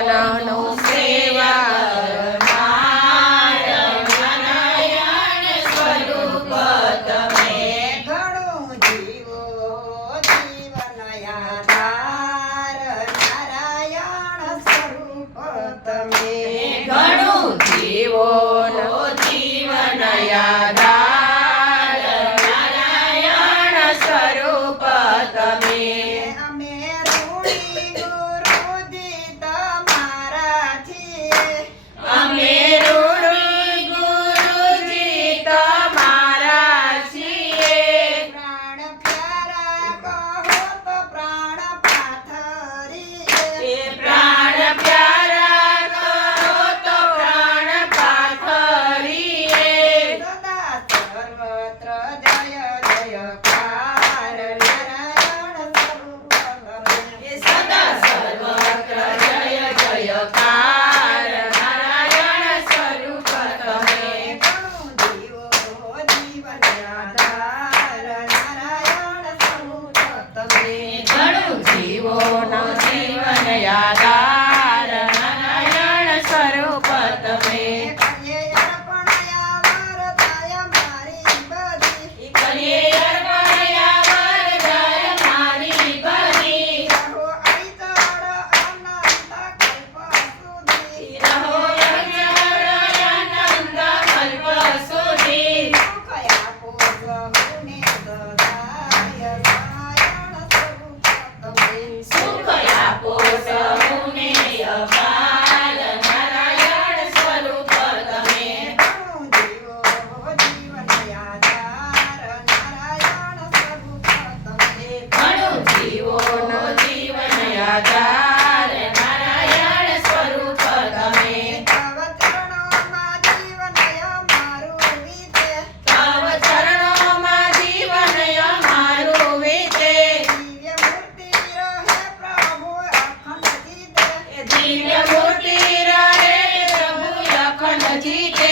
مولانا de. Thank so You.